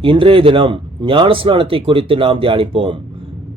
இன்றைய தினம் ஞானஸ்நானத்தை குறித்து நாம் தியானிப்போம்.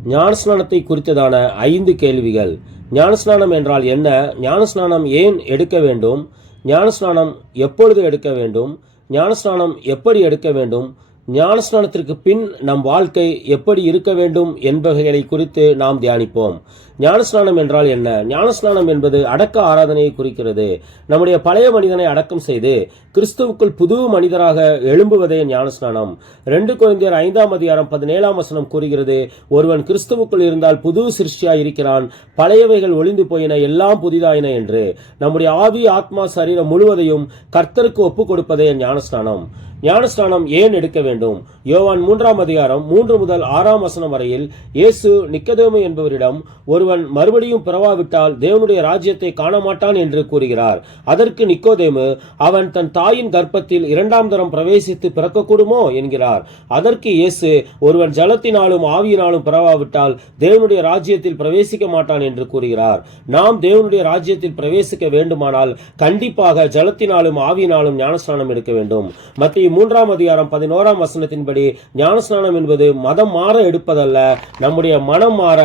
ஞானஸ்நானத்தை குறித்ததான ஐந்து கேள்விகள். ஞானஸ்நானம் என்றால் என்ன? ஞானஸ்நானம் ஏன் எடுக்க வேண்டும்? ஞானஸ்நானம் எப்பொழுது எடுக்க வேண்டும்? ஞானஸ்நானம் எப்படி எடுக்க வேண்டும்? ஞானஸ்நானத்திற்கு பின் நம் வாழ்க்கை எப்படி இருக்க வேண்டும் என்பவைகளை குறித்து நாம் தியானிப்போம். ஞானஸ்நானம் என்றால் என்ன? ஞானஸ்நானம் என்பது அடக்க ஆராதனையை குறிக்கிறது. நம்முடைய பழைய மனிதனை அடக்கம் செய்து கிறிஸ்துவுக்குள் புது மனிதராக எழும்புவதே ஞானஸ்நானம். ரெண்டு குழந்தையர் ஐந்தாம் அதிகாரம் பதினேழாம் வசனம் கூறுகிறது ஒருவன் கிறிஸ்துவுக்குள் இருந்தால் புது சிருஷ்டியாய் இருக்கிறான் பழையவைகள் ஒளிந்து போயின எல்லாம் புதிதாயின என்று. நம்முடைய ஆவி ஆத்மா சரீரம் முழுவதையும் கர்த்தருக்கு ஒப்புக் கொடுப்பதே ஞானஸ்நானம். ஞானஸ்நானம் ஏன் எடுக்க வேண்டும்? யோவான் மூன்றாம் அதிகாரம் மூன்று முதல் ஆறாம் வசனம் வரையில் இயேசு நிக்கதேமு என்பவரிடம் ஒருவன் மறுபடியும் பிறவாவிட்டால் தேவனுடைய ராஜ்யத்தை காண மாட்டான் என்று கூறுகிறார். அதற்கு நிக்கோதேமு அவன் தன் தாயின் கர்ப்பத்தில் இரண்டாம் தரம் பிரவேசித்து பிறக்கக்கூடுமோ? என்கிறார். அதற்கு இயேசு ஒருவன் ஜலத்தினாலும் ஆவியினாலும் பிறவாவிட்டால் தேவனுடைய ராஜ்யத்தில் பிரவேசிக்க மாட்டான் என்று கூறுகிறார். நாம் தேவனுடைய ராஜ்யத்தில் பிரவேசிக்க வேண்டுமானால் கண்டிப்பாக ஜலத்தினாலும் ஆவியினாலும் ஞானஸ்நானம் எடுக்க வேண்டும். மத்திய மூன்றாம் அதிகாரம் பதினோராம் வசனத்தின்படி ஞானஸ்நானம் என்பது மதம் மாற எடுப்பதல்ல நம்முடைய மனம் மாற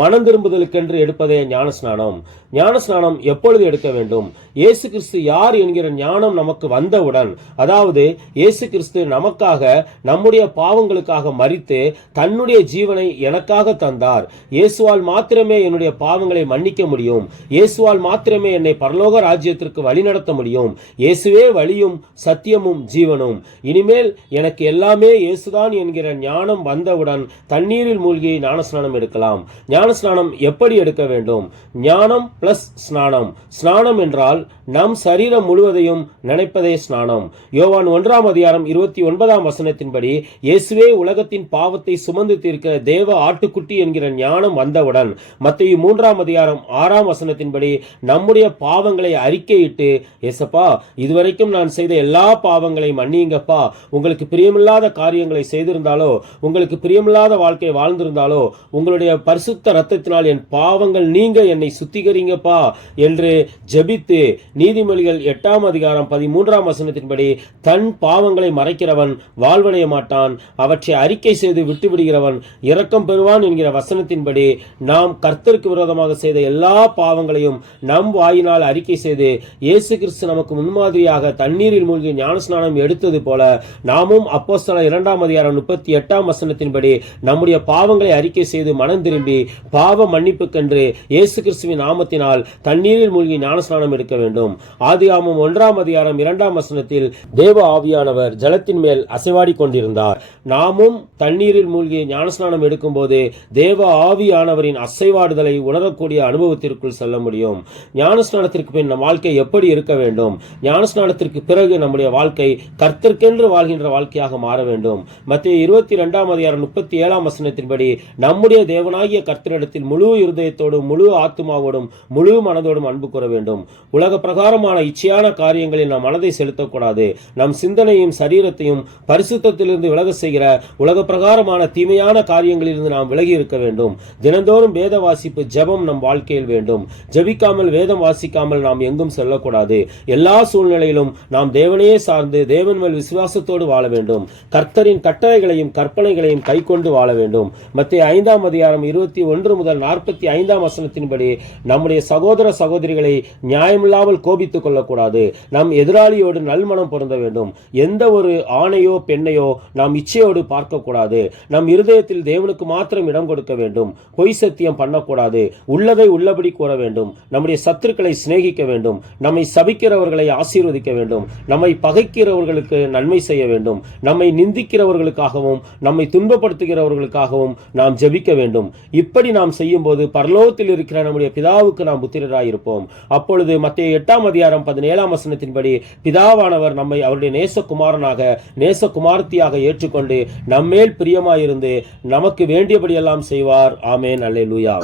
மனம் திரும்புதலுக்கென்று எடுப்பதே ஞானஸ்நானம். ஞானஸ்நானம் எப்பொழுது எடுக்க வேண்டும்? இயேசு கிறிஸ்து யார் என்கிற ஞானம் நமக்கு வந்தவுடன் அதாவது இயேசு கிறிஸ்து நமக்காக நம்முடைய பாவங்களுக்காக மறித்து தன்னுடைய ஜீவனை எனக்காக தந்தார். இயேசுவால் மாத்திரமே என்னுடைய பாவங்களை மன்னிக்க முடியும். இயேசுவால் மாத்திரமே என்னை பரலோக ராஜ்யத்திற்கு வழிநடத்த முடியும். இயேசுவே வழியும் சத்தியமும் ஜீவனும். இனிமேல் எனக்கு எல்லாமே இயேசுதான் என்கிற ஞானம் வந்தவுடன் தண்ணீரில் மூழ்கி ஞானஸ்நானம் எடுக்கலாம். ஞானஸ்நானம் எப்படி எடுக்க வேண்டும்? ஞானம் பிளஸ் ஸ்நானம். ஸ்நானம் என்றால் நம் சரீரம் முழுவதையும் நினைப்பதே ஸ்நானம். யோவான் ஒன்றாம் அதிகாரம் இருபத்தி ஒன்பதாம் வசனத்தின்படி இயேசுவே உலகத்தின் பாவத்தை சுமந்து தீர்க்கிற தேவ ஆட்டுக்குட்டி என்கிற ஞானம் வந்தவுடன் மத்திய மூன்றாம் அதிகாரம் ஆறாம் வசனத்தின்படி நம்முடைய பாவங்களை அறிக்கையிட்டு ஏசப்பா இதுவரைக்கும் நான் செய்த எல்லா பாவங்களை மன்னியுங்கப்பா உங்களுக்கு பிரியமில்லாத காரியங்களை செய்திருந்தாலோ உங்களுக்கு பிரியமில்லாத வாழ்க்கை வாழ்ந்திருந்தாலோ உங்களுடைய பரிசுத்த ரத்தத்தினால் என் பாவங்கள் நீங்க என்னை சுத்திகரிங்கப்பா என்று ஜெபித்து நீதிமொழிகள் எட்டாம் அதிகாரம் பதிமூன்றாம் வசனத்தின்படி தன் பாவங்களை மறைக்கிறவன் வாழ்வடைய மாட்டான் அவற்றை அறிக்கை செய்து விட்டுவிடுகிறவன் இரக்கம் பெறுவான் என்கிற வசனத்தின்படி நாம் கர்த்தருக்கு விரோதமாக செய்த எல்லா பாவங்களையும் நம் வாயினால் அறிக்கை செய்து இயேசு கிறிஸ்து நமக்கு முன்மாதிரியாக தண்ணீரில் மூழ்கி ஞானஸ்நானம் எடுத்தது போல நாமும் அப்போஸ்தல இரண்டாம் அதிகாரம் முப்பத்தி எட்டாம் வசனத்தின்படி நம்முடைய பாவங்களை அறிக்கை செய்து மனம் திரும்பி பாவ மன்னிப்புக்கென்று இயேசு கிறிஸ்துவின் நாமத்தினால் தண்ணீரில் மூழ்கி ஞானஸ்நானம் எடுக்க வேண்டும். ஆதிகாமம் ஒன்றாம் அதிகாரம் இரண்டாம் வசனத்தில் தேவ ஆவியானவர் ஜலத்தின் மேல் அசைவாடி கொண்டிருந்தார். நாமும் தண்ணீரில் மூழ்கி ஞானஸ்நானம் எடுக்கும்போது தேவ ஆவியானவரின் அசைவாடுதலை உணரக்கூடிய அனுபவத்திற்குள் செல்ல முடியும். ஞானஸ்நானத்திற்கு பின் நம் வாழ்க்கை எப்படி இருக்க வேண்டும்? ஞானஸ்நானத்திற்கு பிறகு நம்முடைய வாழ்க்கை கர்த்த கர்த்தர்க்கென்று வாழ்கின்ற வாழ்க்கையாக மாற வேண்டும். மத்திய இருபத்தி ரெண்டாம் அதிகாரம் முப்பத்தி ஏழாம் வசனத்தின்படி நம்முடைய தேவனாகிய கர்த்தரிடத்தில் முழு இருதயத்தோடும் முழு ஆத்மாவோடும் முழு மனதோடும் அன்பு கூற வேண்டும். உலக பிரகாரமான இச்சையான காரியங்களில் நம் மனதை செலுத்தக்கூடாது. நம் சிந்தனையும் சரீரத்தையும் பரிசுத்தத்திலிருந்து விலக செய்கிற உலக பிரகாரமான தீமையான காரியங்களிலிருந்து நாம் விலகி இருக்க வேண்டும். தினந்தோறும் வேத வாசிப்பு ஜபம் நம் வாழ்க்கையில் வேண்டும். ஜபிக்காமல் வேதம் வாசிக்காமல் நாம் எங்கும் செல்லக்கூடாது. எல்லா சூழ்நிலையிலும் நாம் தேவனையே சார்ந்து தேவன் மேல் விசுவாசத்தோடு வாழ வேண்டும். கர்த்தரின் கட்டளைகளையும் கற்பனைகளையும் கைக்கொண்டு வாழ வேண்டும். மத்திய ஐந்தாம் அதிகாரம் இருபத்தி ஒன்று முதல் நாற்பத்தி ஐந்தாம் வசனத்தின்படி நம்முடைய சகோதர சகோதரிகளை நியாயமில்லாமல் கோபித்துக் கொள்ளக்கூடாது. நம் எதிராளியோடு நல்மனம் பொருந்த வேண்டும். எந்த ஒரு ஆணையோ பெண்ணையோ நாம் இச்சையோடு பார்க்கக்கூடாது. நம் இருதயத்தில் தேவனுக்கு மாத்திரம் இடம் கொடுக்க வேண்டும். பொய் சத்தியம் பண்ணக்கூடாது. உள்ளதை உள்ளபடி கூற வேண்டும். நம்முடைய சத்துருக்களை சிநேகிக்க வேண்டும். நம்மை சபிக்கிறவர்களை ஆசீர்வதிக்க வேண்டும். நம்மை பகைக்கிறவர்களுக்கு நன்மை செய்ய வேண்டும். நம்மை நிந்திக்கிறவர்களுக்காகவும் நம்மை துன்பப்படுத்துகிறவர்களுக்காகவும் நாம் ஜெபிக்க வேண்டும். இப்படி நாம் செய்யும்போது பரலோகத்தில் இருக்கிற நம்முடைய பிதாவுக்கு நாம் புத்திரராயிருப்போம். அப்பொழுது மத்திய எட்டாம் அதிகாரம் பதினேழாம் வசனத்தின்படி பிதாவானவர் நம்மை அவருடைய நேசகுமாரனாக நேசகுமார்த்தியாக ஏற்றுக்கொண்டு நம்மேல் பிரியமாயிருந்து நமக்கு வேண்டியபடியெல்லாம் செய்வார். ஆமேன். அல்லேலூயா.